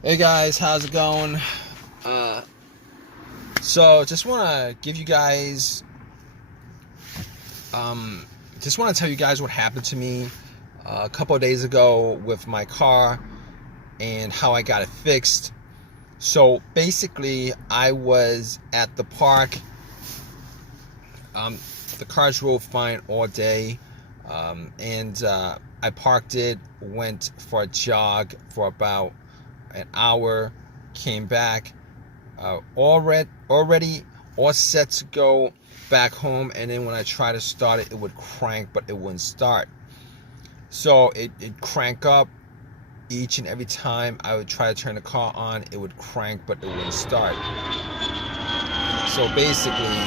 Hey guys, how's it going? Uh, so just want to give you guys, um, just want to tell you guys what happened to me a couple of days ago with my car and how I got it fixed. So basically, I was at the park. Um, the car drove fine all day, and I parked it, went for a jog for about an hour, came back. Already all set to go back home, and then when I try to start it, it would crank, but it wouldn't start. So it crank up each and every time I would try to turn the car on. It would crank, but it wouldn't start. So basically,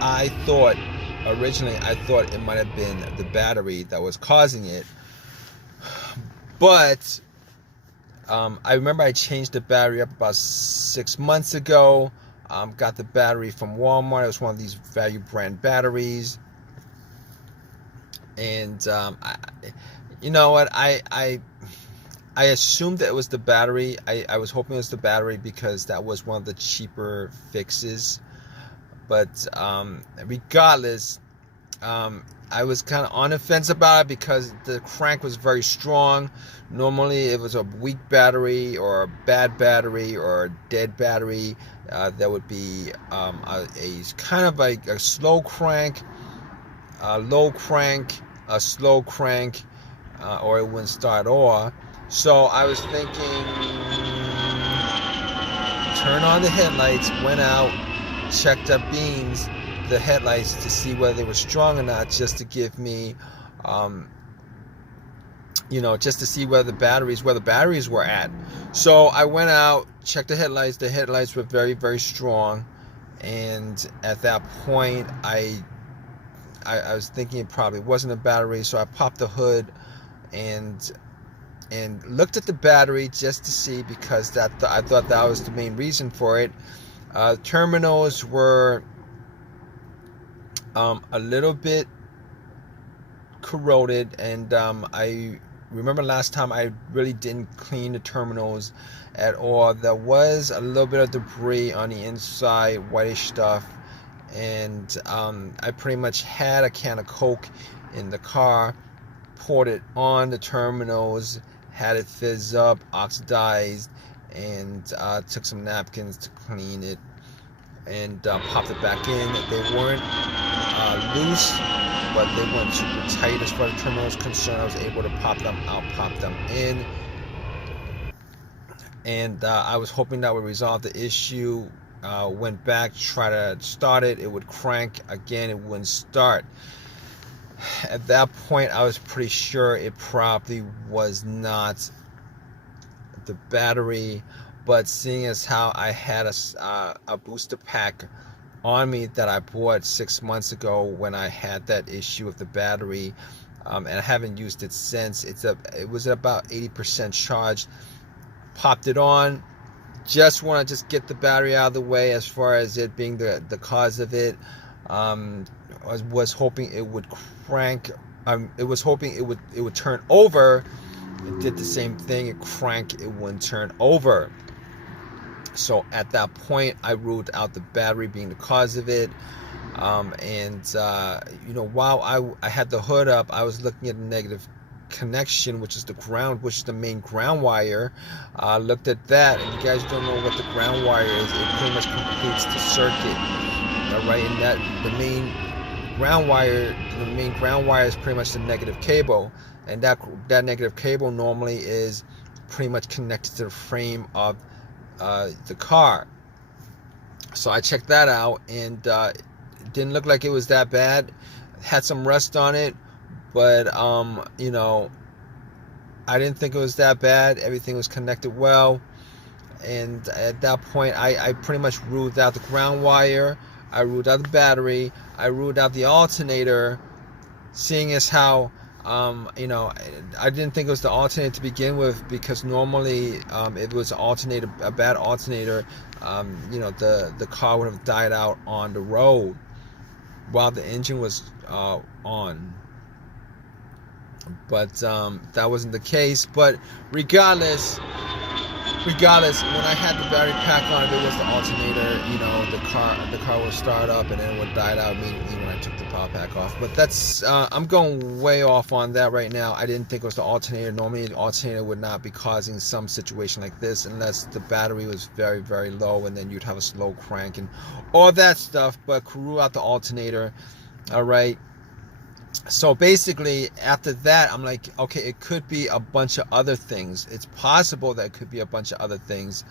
I thought I thought it might have been the battery that was causing it, but I remember I changed the battery up about 6 months ago. Got the battery from Walmart. It was one of these value brand batteries. And you know what? I assumed that it was the battery. I was hoping it was the battery because that was one of the cheaper fixes. But regardless, I was kind of on the fence about it because the crank was very strong. Normally, it was a weak battery or a bad battery or a dead battery. That would be a kind of like a slow crank, a low crank, a slow crank, or it wouldn't start off. So I was thinking, turn on the headlights, went out, checked up beams, the headlights to see whether they were strong or not, just to give me, um, just to see where the batteries were at. So I went out, checked the headlights. The headlights were very, very strong, and at that point, I was thinking it probably wasn't a battery. So I popped the hood and looked at the battery just to see, because I thought that was the main reason for it. Terminals were a little bit corroded, and I remember last time I really didn't clean the terminals at all. There was a little bit of debris on the inside, whitish stuff, and I pretty much had a can of Coke in the car, poured it on the terminals, had it fizz up, oxidized, and took some napkins to clean it and popped it back in. They weren't loose, but they weren't super tight as far as the terminal was concerned. I was able to pop them out, pop them in, and I was hoping that would resolve the issue. Went back, tried to start it, it would crank again, it wouldn't start. At that point, I was pretty sure it probably was not the battery, but seeing as how I had a booster pack on me that I bought 6 months ago when I had that issue with the battery, and I haven't used it since. It was about 80% charged. Popped it on. Just want to just get the battery out of the way as far as it being the cause of it. I was hoping it would crank. It was hoping it would turn over. It did the same thing. It cranked. It wouldn't turn over. So at that point, I ruled out the battery being the cause of it. While I had the hood up, I was looking at the negative connection, which is the ground, which is the main ground wire. Looked at that, and you guys don't know what the ground wire is. It pretty much completes the circuit. All right, and the main ground wire is pretty much the negative cable, and that negative cable normally is pretty much connected to the frame of the car. So I checked that out, and it didn't look like it was that bad. It had some rust on it, but I didn't think it was that bad. Everything was connected well, and at that point, I pretty much ruled out the ground wire. I ruled out the battery. I ruled out the alternator, seeing as how I didn't think it was the alternator to begin with, because normally if it was a bad alternator, the car would have died out on the road while the engine was on. but that wasn't the case. But regardless, when I had the battery pack on, if it was the alternator, the car would start up and then it would die out immediately when I took the power pack off. But that's I'm going way off on that right now. I didn't think it was the alternator. Normally the alternator would not be causing some situation like this unless the battery was very, very low, and then you'd have a slow crank and all that stuff. But rule out the alternator. All right. So basically, after that, I'm like, okay, it could be a bunch of other things. It's possible that it could be a bunch of other things.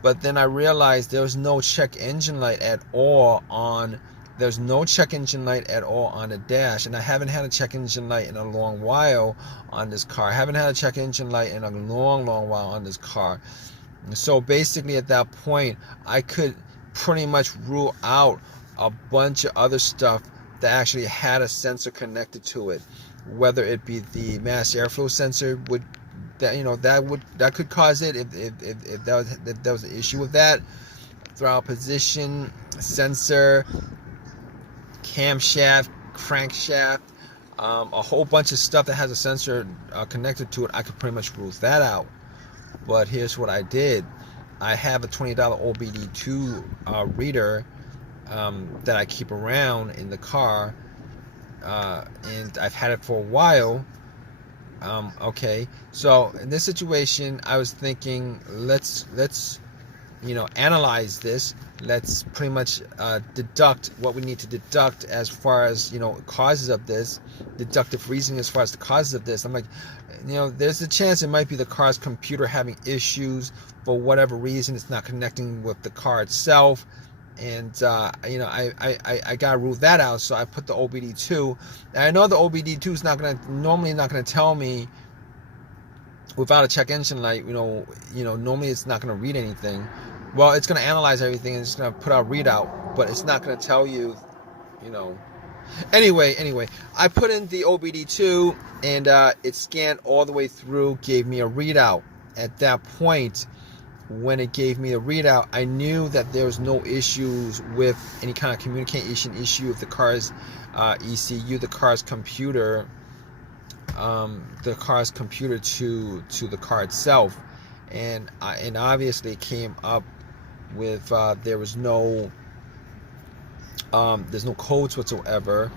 But then I realized there was no check engine light at all on, there's no check engine light at all on the dash. And I haven't had a check engine light in a long while on this car. I haven't had a check engine light in a long, long while on this car. So basically, at that point, I could pretty much rule out a bunch of other stuff that actually had a sensor connected to it, whether it be the mass airflow sensor that could cause it if that was an issue with that, throttle position sensor, camshaft, crankshaft, a whole bunch of stuff that has a sensor connected to it. I could pretty much rule that out. But here's what I did. I have a $20 OBD2 reader that I keep around in the car, and I've had it for a while. Okay, so in this situation, I was thinking, let's analyze this. Let's pretty much deduct what we need to deduct as far as causes of this, deductive reasoning as far as the causes of this. I'm like, there's a chance it might be the car's computer having issues for whatever reason. It's not connecting with the car itself. And I gotta rule that out. So I put the OBD2. And I know the OBD2 is normally not gonna tell me without a check engine light. Normally it's not gonna read anything. Well, it's gonna analyze everything and it's gonna put out readout, but it's not gonna tell you. Anyway, I put in the OBD2 and it scanned all the way through, gave me a readout. At that point, when it gave me a readout, I knew that there was no issues with any kind of communication issue with the car's ECU, the car's computer to the car itself, and obviously it came up with there's no codes whatsoever.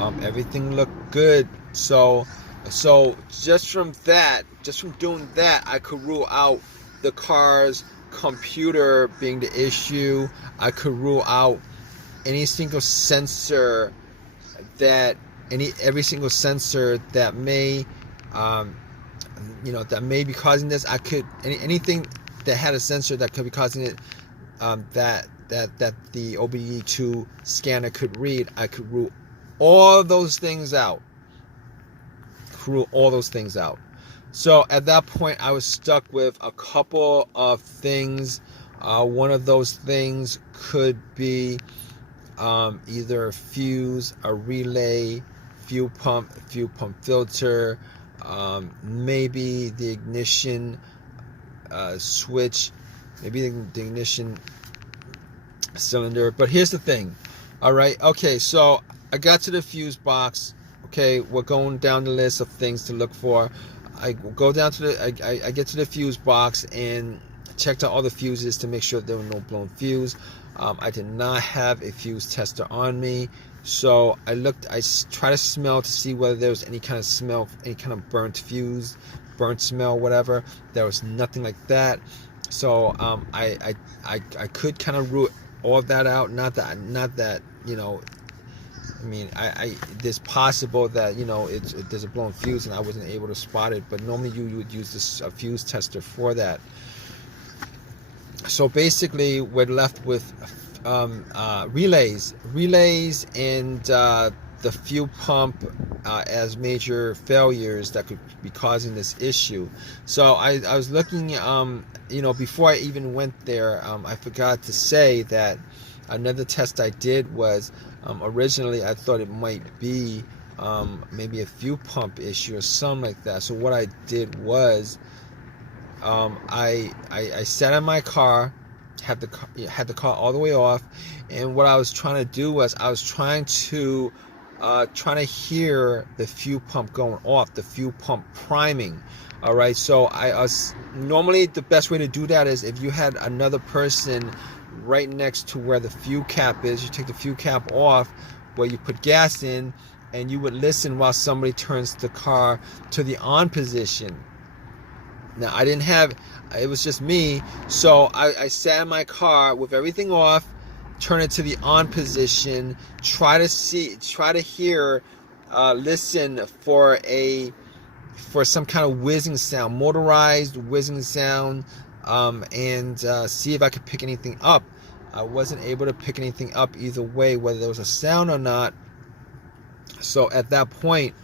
Everything looked good. So just from doing that, I could rule out the car's computer being the issue. I could rule out every single sensor that may that may be causing this. Anything that had a sensor that could be causing it, that the OBD2 scanner could read. I could rule all those things out. So at that point, I was stuck with a couple of things. One of those things could be either a fuse, a relay, fuel pump filter, maybe the ignition switch, maybe the ignition cylinder. But here's the thing. All right. Okay. So I got to the fuse box. Okay. We're going down the list of things to look for. I go down to I get to the fuse box and checked out all the fuses to make sure there were no blown fuse. I did not have a fuse tester on me, so I tried to smell to see whether there was any kind of smell, any kind of burnt fuse, burnt smell, whatever. There was nothing like that. So I could kind of rule all of that out. Not that I mean, there's possible that there's a blown fuse and I wasn't able to spot it, but normally you would use a fuse tester for that. So basically, we're left with relays, and the fuel pump as major failures that could be causing this issue. So I was looking, before I even went there, I forgot to say that another test I did was, originally I thought it might be maybe a fuel pump issue or something like that. So what I did was, I sat in my car, had the car all the way off, and what I was trying to do was I was trying to trying to hear the fuel pump going off, the fuel pump priming. All right, so normally the best way to do that is if you had another person right next to where the fuel cap is, you take the fuel cap off where you put gas in, and you would listen while somebody turns the car to the on position. Now, it was just me, so I sat in my car with everything off, turn it to the on position, try to hear, listen for some kind of whizzing sound, motorized whizzing sound, and see if I could pick anything up. I wasn't able to pick anything up either way, whether there was a sound or not. So at that point,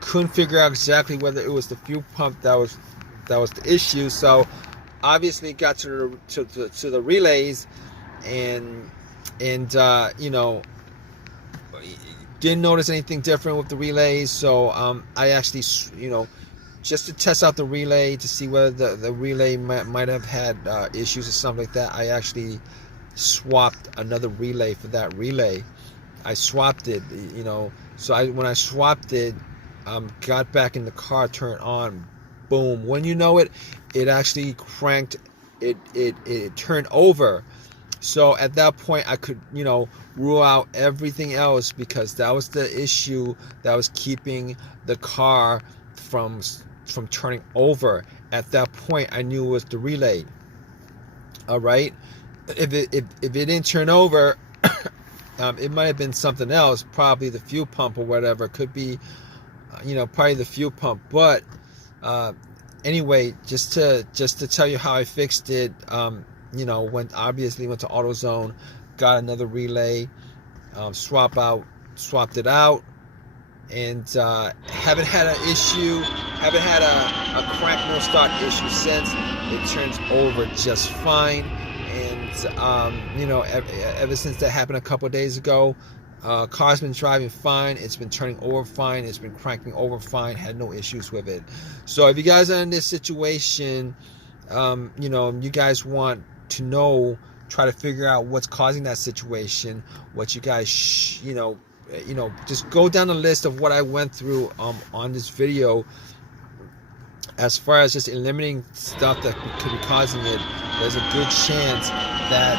couldn't figure out exactly whether it was the fuel pump that was the issue. So obviously got to the relays, and you know, didn't notice anything different with the relays. So I actually, you know, just to test out the relay to see whether the relay might have had issues or something like that, I actually swapped another relay for that relay. I swapped it, you know. So when I swapped it, got back in the car, turned on, boom. When you know it, it actually cranked. It turned over. So at that point, I could, you know, rule out everything else, because that was the issue that was keeping the car from turning over. At that point, I knew it was the relay. All right, if it didn't turn over, it might have been something else, probably the fuel pump or whatever. Could be, you know, probably the fuel pump. But anyway, just to tell you how I fixed it, you know, went to AutoZone, got another relay, swapped it out, and haven't had a crank no start issue since. It turns over just fine. And you know, ever since that happened a couple of days ago, car's been driving fine. It's been turning over fine. It's been cranking over fine. Had no issues with it. So if you guys are in this situation, you know, you guys want to know, try to figure out what's causing that situation, what you guys, you know, just go down the list of what I went through on this video. As far as just eliminating stuff that could be causing it, there's a good chance that,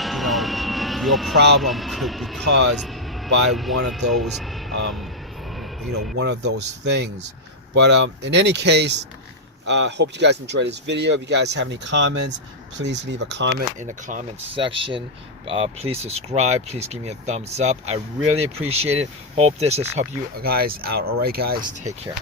you know, your problem could be caused by one of those, you know, one of those things. But in any case, hope you guys enjoyed this video. If you guys have any comments, please leave a comment in the comment section. Please subscribe. Please give me a thumbs up. I really appreciate it. Hope this has helped you guys out. All right, guys, take care.